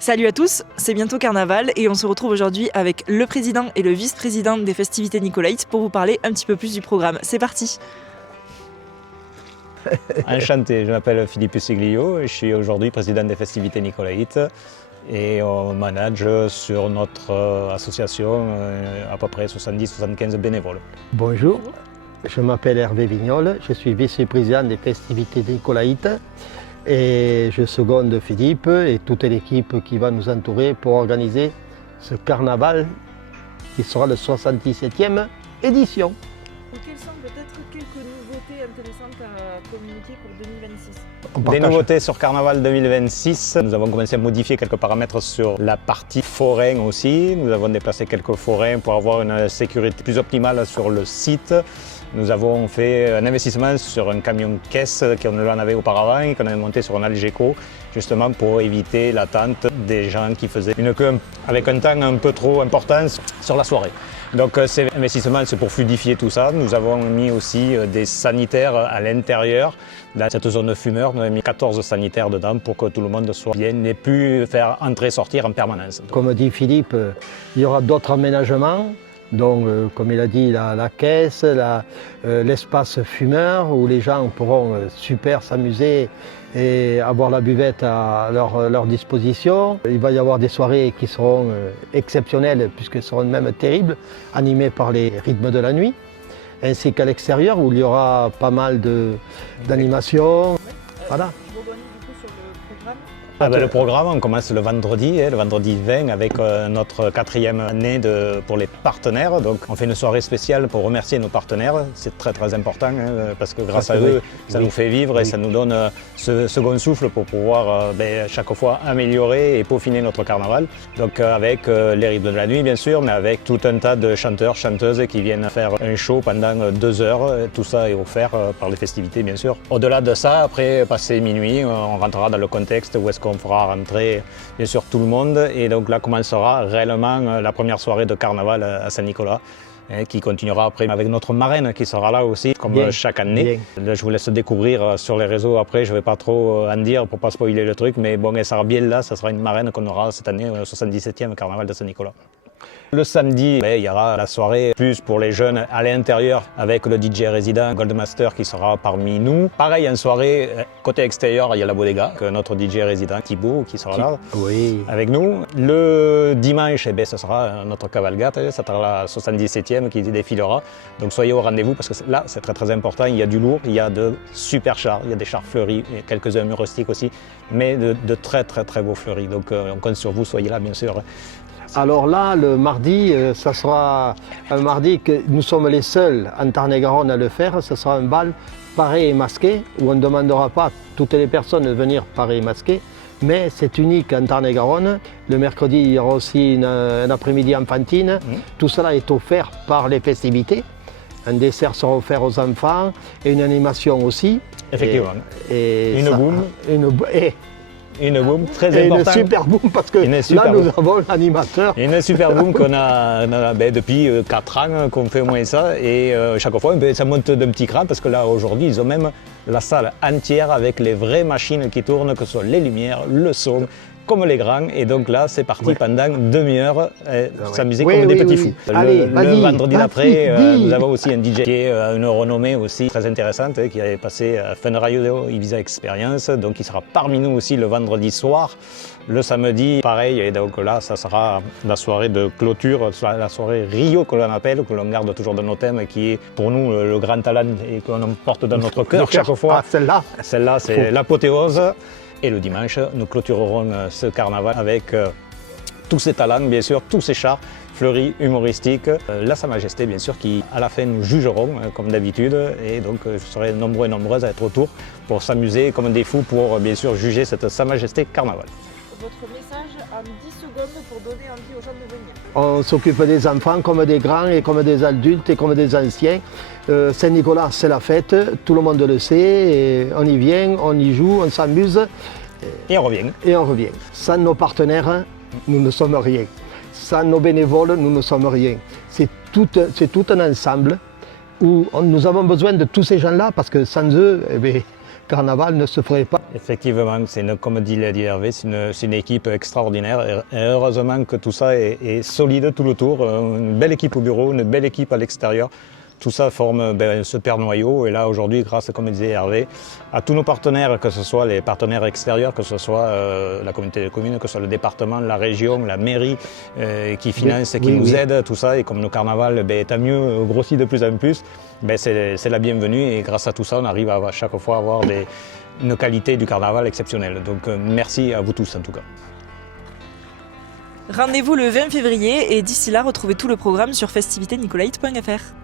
Salut à tous, c'est bientôt carnaval et on se retrouve aujourd'hui avec le président et le vice-président des festivités Nicolaïtes pour vous parler un petit peu plus du programme. C'est parti. Enchanté, je m'appelle Philippe Siglio et je suis aujourd'hui président des festivités Nicolaïtes et on manage sur notre association à peu près 70-75 bénévoles. Bonjour, je m'appelle Hervé Vignol, je suis vice-président des festivités Nicolaïtes et je seconde Philippe et toute l'équipe qui va nous entourer pour organiser ce carnaval qui sera le 77e édition. Quelles sont peut-être quelques nouveautés intéressantes à communiquer pour 2026 ? Des nouveautés sur Carnaval 2026, nous avons commencé à modifier quelques paramètres sur la partie forain aussi. Nous avons déplacé quelques forains pour avoir une sécurité plus optimale sur le site. Nous avons fait un investissement sur un camion caisse qu'on en avait auparavant et qu'on avait monté sur un Algeco justement pour éviter l'attente des gens qui faisaient une queue avec un temps un peu trop important sur la soirée. Donc ces investissements, c'est pour fluidifier tout ça. Nous avons mis aussi des sanitaires à l'intérieur. Dans cette zone de fumeurs, nous avons mis 14 sanitaires dedans pour que tout le monde soit bien, n'ait plus faire entrer-sortir en permanence. Comme dit Philippe, il y aura d'autres aménagements. Donc, comme il a dit, la caisse, l'espace fumeur où les gens pourront super s'amuser et avoir la buvette à leur disposition. Il va y avoir des soirées qui seront exceptionnelles puisqu'elles seront même terribles, animées par les rythmes de la nuit, ainsi qu'à l'extérieur où il y aura pas mal d'animations. Voilà. Le programme, on commence le vendredi 20 avec notre 4e année pour les partenaires. Donc on fait une soirée spéciale pour remercier nos partenaires. C'est très très important parce que grâce à eux, ça nous fait vivre et ça nous donne ce second souffle pour pouvoir chaque fois améliorer et peaufiner notre carnaval. Donc avec les rythmes de la nuit bien sûr, mais avec tout un tas de chanteurs, chanteuses qui viennent faire un show pendant 2 heures. Tout ça est offert par les festivités bien sûr. Au-delà de ça, après passé minuit, on rentrera dans le contexte où est-ce qu'on fera rentrer bien sûr tout le monde et donc là commencera réellement la première soirée de carnaval à Saint-Nicolas qui continuera après avec notre marraine qui sera là aussi comme chaque année. Là, je vous laisse découvrir sur les réseaux après, je ne vais pas trop en dire pour ne pas spoiler le truc, mais bon, elle sera bien là, ça sera une marraine qu'on aura cette année au 77e carnaval de Saint-Nicolas. Le samedi, il y aura la soirée plus pour les jeunes à l'intérieur avec le DJ résident Goldmaster qui sera parmi nous. Pareil, en soirée, côté extérieur, il y a la Bodega, notre DJ résident Thibaut qui sera là avec nous. Le dimanche, ce sera notre cavalgate, ça sera la 77e qui défilera. Donc soyez au rendez-vous parce que là, c'est très très important. Il y a du lourd, il y a de super chars, il y a des chars fleuris, quelques-uns rustiques aussi, mais de très très très beaux fleuris. Donc on compte sur vous, soyez là bien sûr. Alors là, le mardi, ça sera un mardi que nous sommes les seuls en Tarn-et-Garonne à le faire. Ce sera un bal paré et masqué où on ne demandera pas à toutes les personnes de venir paré et masqué. Mais c'est unique en Tarn-et-Garonne. Le mercredi, il y aura aussi un après-midi enfantine. Tout cela est offert par les festivités. Un dessert sera offert aux enfants et une animation aussi. Effectivement. Et une boum. Une boum très importante. Une super boum parce que là nous avons l'animateur. Une super boum qu'on a depuis 4 ans qu'on fait au moins ça et chaque fois ça monte d'un petit cran parce que là aujourd'hui ils ont même la salle entière avec les vraies machines qui tournent, que ce soit les lumières, le son, comme les grands et donc là c'est parti pendant demi-heure, s'amuser comme des petits fous. Le vendredi d'après, nous avons aussi un DJ qui est une renommée aussi très intéressante qui avait passé à Fun Radio Ibiza Experience, donc il sera parmi nous aussi le vendredi soir. Le samedi, pareil, et donc là, ça sera la soirée de clôture, la soirée Rio que l'on appelle, que l'on garde toujours dans nos thèmes, qui est pour nous le grand talent et qu'on porte dans notre cœur chaque fois. Celle-là, c'est l'apothéose. Et le dimanche, nous clôturerons ce carnaval avec tous ces talents, bien sûr, tous ces chars fleuris, humoristiques. Là, Sa Majesté, bien sûr, qui à la fin nous jugeront, comme d'habitude. Et donc, je serai nombreux et nombreuses à être autour pour s'amuser comme des fous pour, bien sûr, juger cette Sa Majesté carnaval. Votre message en 10 secondes pour donner envie aux gens de venir. On s'occupe des enfants comme des grands et comme des adultes et comme des anciens. Saint-Nicolas, c'est la fête, tout le monde le sait, et on y vient, on y joue, on s'amuse. Et on revient. Et on revient. Sans nos partenaires, nous ne sommes rien. Sans nos bénévoles, nous ne sommes rien. C'est tout un ensemble où nous avons besoin de tous ces gens-là parce que sans eux, carnaval ne se ferait pas. Effectivement, comme dit Hervé, c'est une équipe extraordinaire. Et heureusement que tout ça est solide tout le tour. Une belle équipe au bureau, une belle équipe à l'extérieur. Tout ça forme ce père noyau. Et là, aujourd'hui, grâce, comme disait Hervé, à tous nos partenaires, que ce soit les partenaires extérieurs, que ce soit la communauté de communes, que ce soit le département, la région, la mairie qui finance, qui nous aide, tout ça. Et comme nos carnavals, tant mieux, grossit de plus en plus, c'est la bienvenue. Et grâce à tout ça, on arrive à chaque fois à avoir une qualité du carnaval exceptionnelle. Donc merci à vous tous en tout cas. Rendez-vous le 20 février et d'ici là, retrouvez tout le programme sur festiviténicolite.fr.